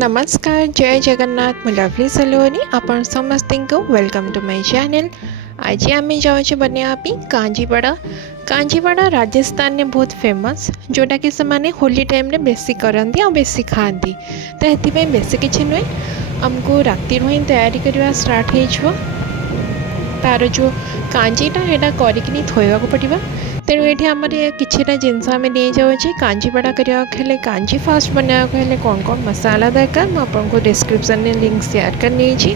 नमस्कार जय जगन्नाथ मु लवली सलोनी आपण समस्त को वेलकम टू माय चैनल। आज आम जाऊँ बनवाई कांजीवड़ा। कांजीवड़ा राजस्थान में बहुत फेमस जोटा कि से होली टाइम रे बेसी करती और बेसी खाती। तो ये बेसी किसी नुहे आमको राति ही तैयारी करवा स्टार्ट हो तार जो कांजीटा यहाँ करके थोवा पड़ा। तेणु ये आम किसी जिनस आम नहीं जाऊँचे कांजीवड़ा करने कांजी फास्ट बनाने कौन कौन मसाला दरकार मुझे डिस्क्रिप्शन में लिंक शेयर करनी।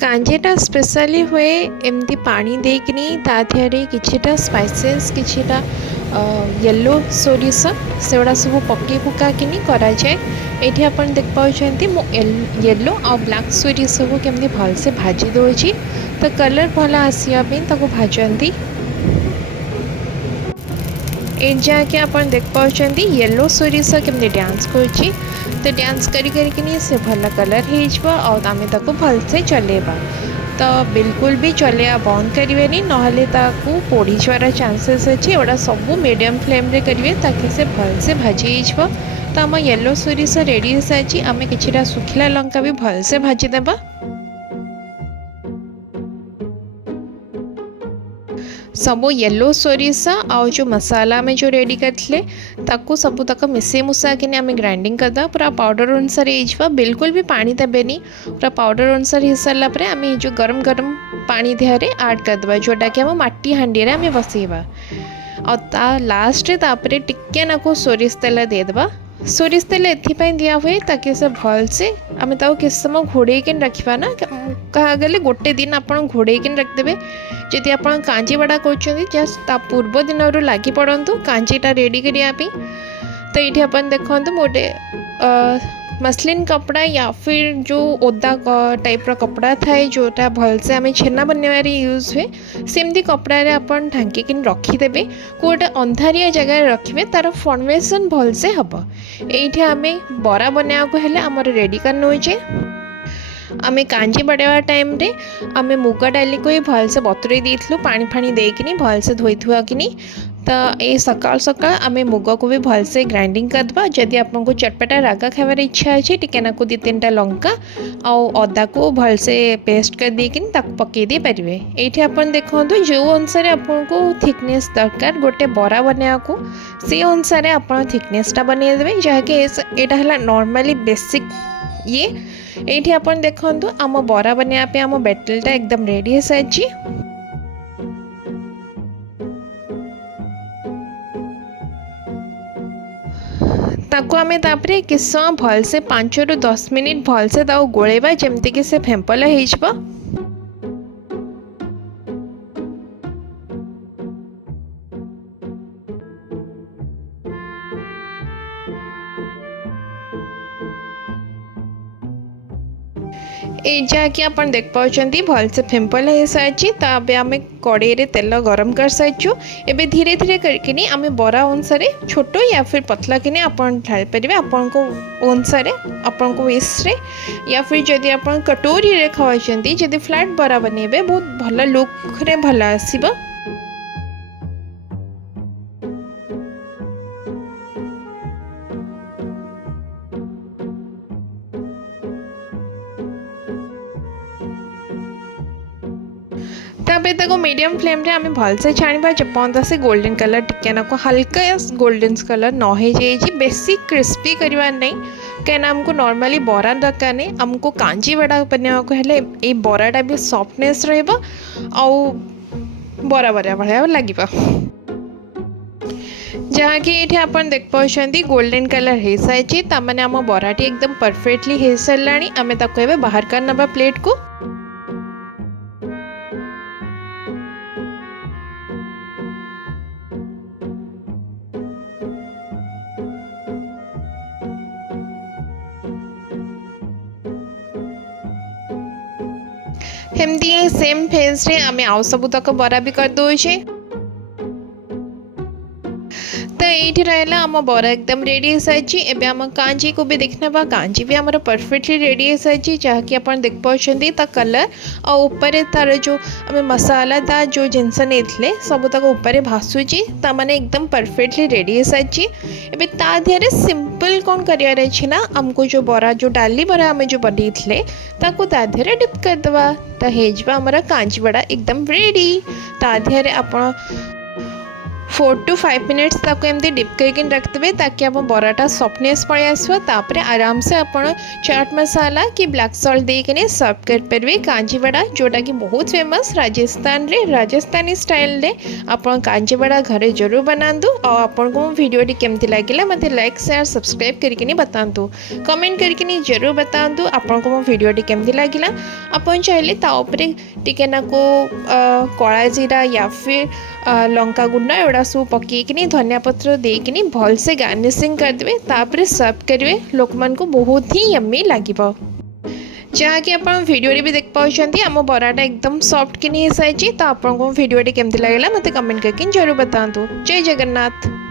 कांजीटा स्पेशली हुए एमती पानी देकिनी ता देहरे किछिटा स्पाइसेस किछिटा येलो सोरिष सेगुड़ा सब पकई पुकाकिनी करा जाए। ये आपन देख पाउछंती मो येलो और ब्लैक सोरिष को केमती भलसे भाजी दोची तो कलर भल आसिया ताको भाजती। ये जाके आपन देख पाउछंती येलो सोरिष केमती डांस करची तो डांस करी से भल कलर हो आमे ताको भलसे चलेबा। तो बिल्कुल भी चलेया बंद करें नहले ताकू पोड़ी जावार चांसेस अच्छे। एटा सब मीडियम फ्लेम रे करेंगे ताकि से भलसे भाजी हो। तो आम येलो सोरिष रेडी हो सारी आम कि सुखिला लंका भी भलसे भाजीदेबा। सब येलो सोरिष आउ जो मसाला में जो रेडी करते ताकू सब तक मिसे मुसा कि आम ग्राइंडिंग करदा पूरा पाउडर अनुसार हो। बिल्कुल भी पानी देवेनि पूरा पाउडर अनुसार हो सारापर आम जो गरम गरम पानी देहरे ऐड करदे जोटा कि आम माटी हांडी आम बसैबा और लास्ट टिके नाकू सोरिष तेल देदेबा। सोरिष तेल एपाई दिया हुए ताकि से भल से आम किस समय घोड़े रखा ना कहा गले गोटे दिन आप घोड़े रखिदे। जदि आप कांजीवड़ा कर जस्ट पूर्व दिन लगी पड़तु कांजीटा रेडी करने। तो ये अपन देखो गोटे मसलिन कपड़ा या फिर जो ओदा टाइप कपड़ा थाए जोटा भलसे आम छेना बनवार यूज हुए सेमती कपड़ा अपन ढांकी रखीदे गोटे अंधारिया जगह रखिए तार फॉर्मेशन भलसे हम। ये आम बरा बनाया हेले आमर रेडी कर नौचे। आम कांजी बढ़ावा टाइम रे आम मुग डाली को भलसे बतुरे देलु पानी फाणी देकिनी भलसे धोई धुआ किनी। तो ये सकाल सकाल आम मुग को भी भलसे ग्राइंडिंग करदबा। जदि आपको चटपटा रागा खाबार इच्छा अच्छे टिके नाकू 2-3टा लंका आउ अदा को भलसे पेस्ट कर देकिन ताक पकई दे पारे। ये आपन देखो जो अनुसार आपको थिकनेस दरकार गोटे बरा बनाया को से अनुसार आप थिकनेसटा बनईदे जहाँकि यहाँ है नॉर्मली बेसिक। ये आपन देखो आम बरा बनाया आम बैटलटा एकदम रेडी हो सारी। ताको आमे तापरे किस समय भलसे 5 ରୁ 10 मिनिट भलसे ताऊ गोलेबा जेमती कि से फेंपल हो। ये जहाँकि आप देख पाँच भलसे फेंपल हो सारी। तो आम कड़े तेल गरम कर सारी। एवं धीरे धीरे करके आम बरा अनुसार छोट या फिर पतला कि आप ढाई पारे आपण अनुसार आपण विश्रे या फिर जदि आप कटोरी रे खावाई जदि फ्लैट बरा बनइबे बहुत भल लुक रे भल आसीबो। ताको मीडियम फ्लेम रे आम भलसे छाणीबा जपर्यंत से गोल्डन कलर टिके नाको हल्का गोल्डन कलर न हो जाए। बेसी क्रिस्पी करवा नहीं कहीं आमको नॉर्मली बरा दरकार नहीं आमको कांजीवड़ा बनाया हेले ये बराटा भी सॉफ्टनेस रहिबो आउ बरा बरा भाया लगे। जहाँकि ये आपन देख पाउछंती गोल्डन कलर हो सारी तामाने आम बराटी एकदम परफेक्टली हो साराणी। आम ताको एबे बाहर कर नबा प्लेट को। हेमती सेम फेज रे आम आउ सब तक बरा भी कर दोचे। तो ये रहा आम बरा एकदम रेडी हो सारी। एबे आम कांजी को भी देखना। कांजी भी आमर परफेक्टली रेडी हो सारी जहाँकि आप देख पाँच ता कलर आउे तार जो आम मसाला ता जो जिनस नहीं सब तक ऊपर भासुची मैंने एकदम परफेक्टली रेडी हो सारी। एबे ता देहरे सिंपल कौन करार अच्छी ना आमको जो बरा जो डाली बरा आम जो बनई ताको ता देहरे डिप करदे तो हेजवा आमर कांजी बड़ा एकदम रेडी। ता देहरे आप 4 to 5 मिनट्स ताको एमती डिप करके रखिथे ताकि आप बराटा सफ्टनेस पड़े आसो। तापर आराम से आप चाट मसाला कि ब्लैक सॉल्ट देके सर्व कर पारे कांजी बड़ा जोटा कि बहुत फेमस राजस्थान रे राजस्थानी स्टाइल रे। आप कांजी बड़ा घरे जरूर बनातु। और आपन को वीडियो केमती लगे मत लाइक शेयर सब्सक्राइब करके बतातु कमेंट करके जरूर बतातु आपन को वीडियो केमती लगे। आप चाहिए ताऊपर टिके नाको कला जीरा या फिर लंका गुंड एवड़ा सब पकईकि धनिया पत्र देकिनी भल से गार्निशिंग करदे तापर सर्व करेंगे लोक मान को बहुत ही यम्मी लगे। जहाँकि आप वीडियो भी देख पाँच आम बराटा एकदम सॉफ्ट कि सारी। तो आपको वीडियो केमती लगे मत कमेंट करके जरूर बतातु। जय जगन्नाथ।